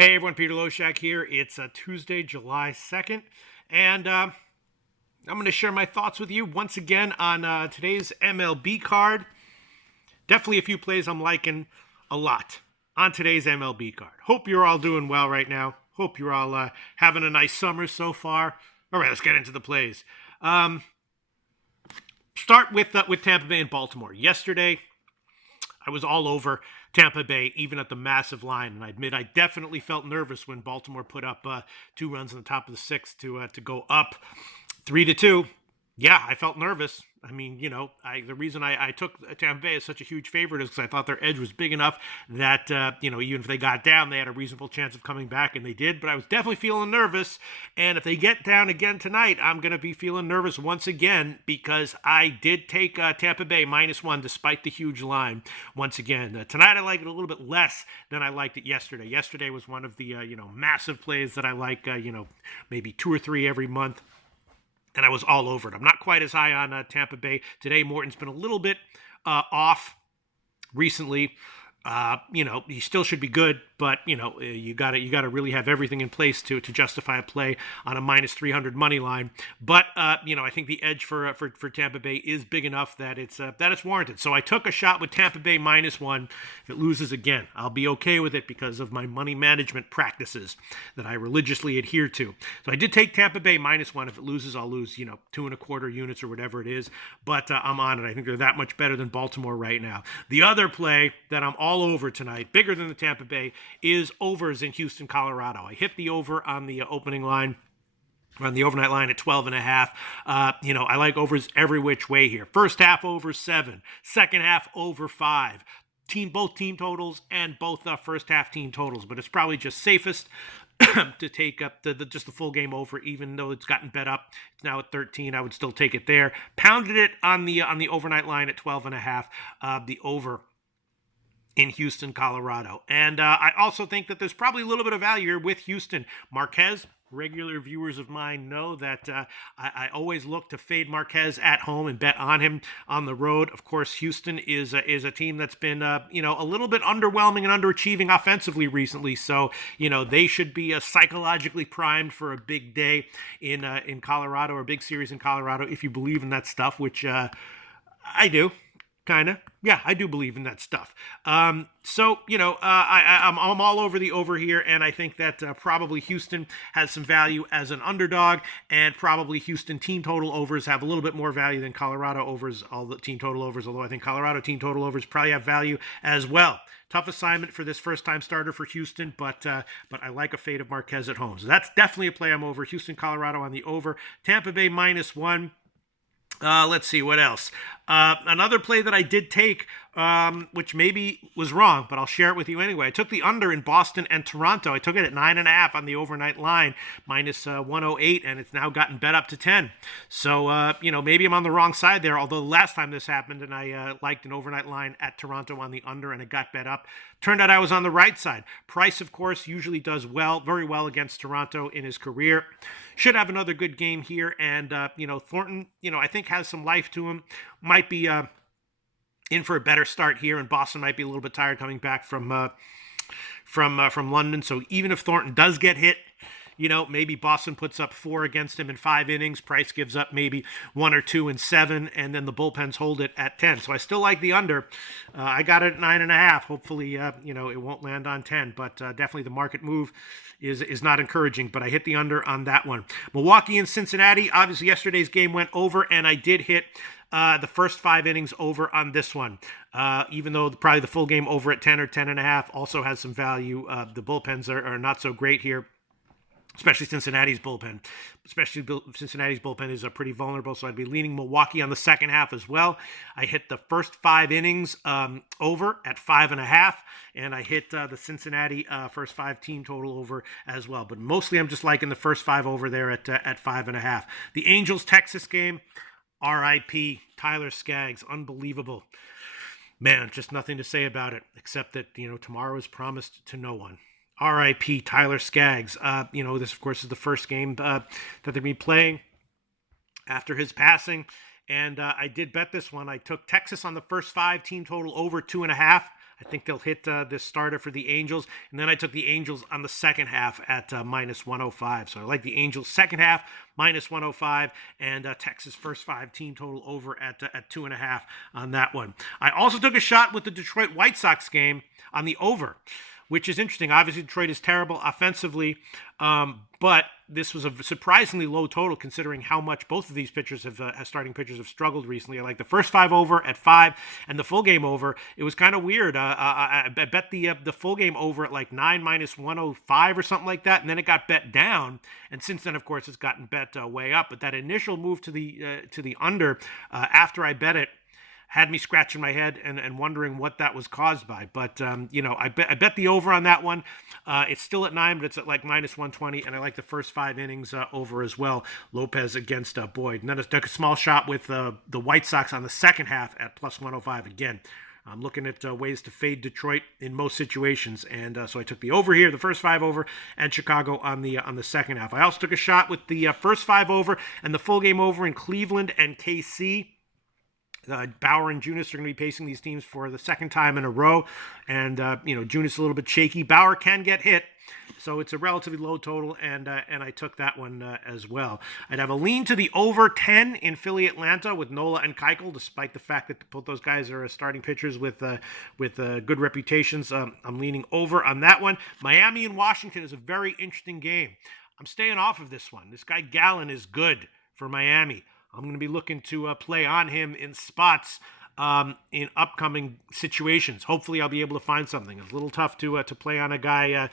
Hey everyone, Peter Loshak here. It's Tuesday, July 2nd, and I'm going to share my thoughts with you once again on today's MLB card. Definitely a few plays I'm liking a lot on today's MLB card. Hope you're all doing well right now. Hope you're all having a nice summer so far. All right, let's get into the plays. Start with Tampa Bay and Baltimore. Yesterday, I was all over Tampa Bay, even at the massive line. And I admit I definitely felt nervous when Baltimore put up 2 runs in the top of the sixth to go up 3-2. Yeah, I felt nervous. I mean, the reason I took Tampa Bay as such a huge favorite is because I thought their edge was big enough that, even if they got down, they had a reasonable chance of coming back, and they did. But I was definitely feeling nervous. And if they get down again tonight, I'm going to be feeling nervous once again because I did take Tampa Bay -1 despite the huge line once again. Tonight, I like it a little bit less than I liked it yesterday. Yesterday was one of the, massive plays that I like, maybe 2 or 3 every month. And I was all over it. I'm not quite as high on Tampa Bay today. Morton's been a little bit off recently. He still should be good, but you got to really have everything in place to justify a play on a -300 money line. But I think the edge for Tampa Bay is big enough that it's warranted. So I took a shot with Tampa Bay -1. If it loses again, I'll be okay with it because of my money management practices that I religiously adhere to. So I did take Tampa Bay -1. If it loses, I'll lose 2.25 units or whatever it is. But I'm on it. I think they're that much better than Baltimore right now. The other play that I'm all over tonight, bigger than the Tampa Bay, is overs in Houston, Colorado. I hit the over on the opening line, on the overnight line at 12.5. I like overs every which way here. First half over 7, second half over 5. Both team totals and both first half team totals, but it's probably just safest to take up just the full game over, even though it's gotten bet up. It's now at 13. I would still take it there. Pounded it on the overnight line at 12.5. The over in Houston, Colorado. And I also think that there's probably a little bit of value here with Houston. Marquez, regular viewers of mine know that I always look to fade Marquez at home and bet on him on the road. Of course, Houston is a team that's been a little bit underwhelming and underachieving offensively recently. So they should be psychologically primed for a big day in Colorado, or a big series in Colorado, if you believe in that stuff, which I do. Kind of. Yeah, I do believe in that stuff. I'm all over the over here, and I think that probably Houston has some value as an underdog, and probably Houston team total overs have a little bit more value than Colorado overs, all the team total overs, although I think Colorado team total overs probably have value as well. Tough assignment for this first-time starter for Houston, but I like a fade of Marquez at home. So that's definitely a play I'm over. Houston, Colorado on the over. Tampa Bay -1. Let's see, what else? Another play that I did take, which maybe was wrong, but I'll share it with you anyway. I took the under in Boston and Toronto. I took it at 9.5 on the overnight line, -108, and it's now gotten bet up to 10. So, maybe I'm on the wrong side there, although the last time this happened and I liked an overnight line at Toronto on the under and it got bet up, turned out I was on the right side. Price, of course, usually does very well against Toronto in his career. Should have another good game here, and, Thornton, I think has some life to him. Might be in for a better start here, and Boston might be a little bit tired coming back from London. So even if Thornton does get hit, maybe Boston puts up 4 against him in 5 innings. Price gives up maybe 1 or 2 in 7, and then the bullpens hold it at 10. So I still like the under. I got it at 9.5. Hopefully, it won't land on 10, but definitely the market move is not encouraging. But I hit the under on that one. Milwaukee and Cincinnati. Obviously, yesterday's game went over, and I did hit the first 5 innings over on this one, even though probably the full game over at 10 or 10.5 also has some value. The bullpens are not so great here, especially Cincinnati's bullpen. Cincinnati's bullpen is pretty vulnerable, so I'd be leaning Milwaukee on the second half as well. I hit the first 5 innings over at 5.5, and I hit the Cincinnati first 5 team total over as well. But mostly I'm just liking the first 5 over there at 5.5. The Angels-Texas game, R.I.P. Tyler Skaggs, unbelievable. Man, just nothing to say about it, except that, tomorrow is promised to no one. R.I.P. Tyler Skaggs. This, of course, is the first game that they'll be playing after his passing. And I did bet this one. I took Texas on the first 5 team total over 2.5. I think they'll hit this starter for the Angels. And then I took the Angels on the second half at minus 105. So I like the Angels second half, minus 105, and Texas first five team total over at 2.5 on that one. I also took a shot with the Detroit White Sox game on the over, which is interesting. Obviously, Detroit is terrible offensively, but this was a surprisingly low total considering how much both of these pitchers starting pitchers have struggled recently. I like the first five over at 5 and the full game over. It was kind of weird. I bet the full game over at like 9 minus 105 or something like that, and then it got bet down. And since then, of course, it's gotten bet way up. But that initial move to the under after I bet it had me scratching my head and wondering what that was caused by. But, I bet the over on that one. It's still at 9, but it's at like minus 120, and I like the first 5 innings over as well. Lopez against Boyd. And then I took a small shot with the White Sox on the second half at plus 105 again. I'm looking at ways to fade Detroit in most situations, and so I took the over here, the first 5 over, and Chicago on the second half. I also took a shot with the first 5 over and the full game over in Cleveland and KC. Bauer and Junis are going to be pacing these teams for the second time in a row. And, Junis a little bit shaky. Bauer can get hit. So it's a relatively low total, and I took that one as well. I'd have a lean to the over 10 in Philly, Atlanta with Nola and Keuchel, despite the fact that both those guys are starting pitchers with good reputations. I'm leaning over on that one. Miami and Washington is a very interesting game. I'm staying off of this one. This guy Gallen is good for Miami. I'm going to be looking to play on him in spots in upcoming situations. Hopefully, I'll be able to find something. It's a little tough to play on a guy,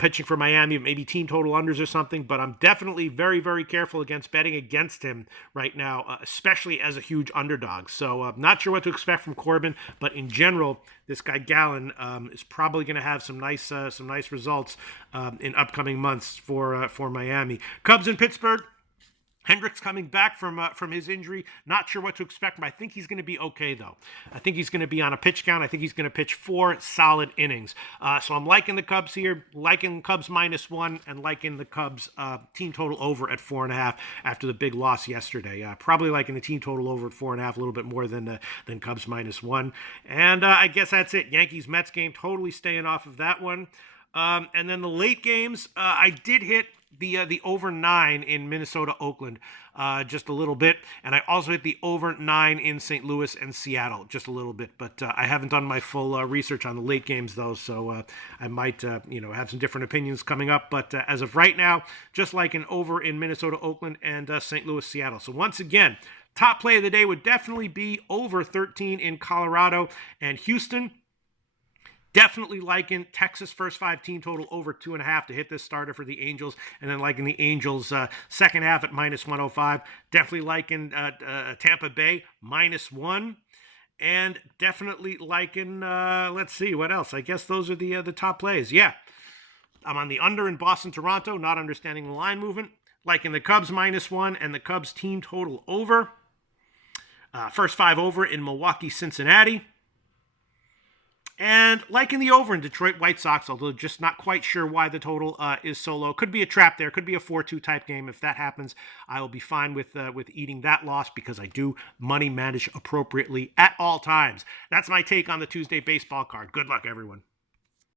pitching for Miami, maybe team total unders or something. But I'm definitely very, very careful against betting against him right now, especially as a huge underdog. So I'm not sure what to expect from Corbin, but in general, this guy Gallen is probably going to have some nice results in upcoming months for Miami. Cubs in Pittsburgh. Hendricks coming back from his injury. Not sure what to expect, but I think he's going to be okay, though. I think he's going to be on a pitch count. I think he's going to pitch 4 solid innings. So I'm liking the Cubs here, liking Cubs minus 1, and liking the Cubs team total over at 4.5 after the big loss yesterday. Probably liking the team total over at 4.5 a little bit more than Cubs minus 1. And I guess that's it. Yankees-Mets game, totally staying off of that one. And then the late games, I did hit the over 9 in Minnesota, Oakland, just a little bit, and I also hit the over 9 in St. Louis and Seattle, just a little bit. But I haven't done my full research on the late games though, so I might have some different opinions coming up. But as of right now, just like an over in Minnesota, Oakland, and St. Louis, Seattle. So once again, top play of the day would definitely be over 13 in Colorado and Houston. Definitely liking Texas first 5 team total over 2.5 to hit this starter for the Angels, and then liking the Angels second half at minus 105. Definitely liking Tampa Bay minus 1, and definitely liking. Let's see what else. I guess those are the top plays. Yeah, I'm on the under in Boston, Toronto, not understanding the line movement. Liking the Cubs minus 1 and the Cubs team total over. First 5 over in Milwaukee, Cincinnati. And liking the over in Detroit White Sox, although just not quite sure why the total is so low. Could be a trap there. Could be a 4-2 type game. If that happens, I will be fine with eating that loss because I do money manage appropriately at all times. That's my take on the Tuesday baseball card. Good luck, everyone.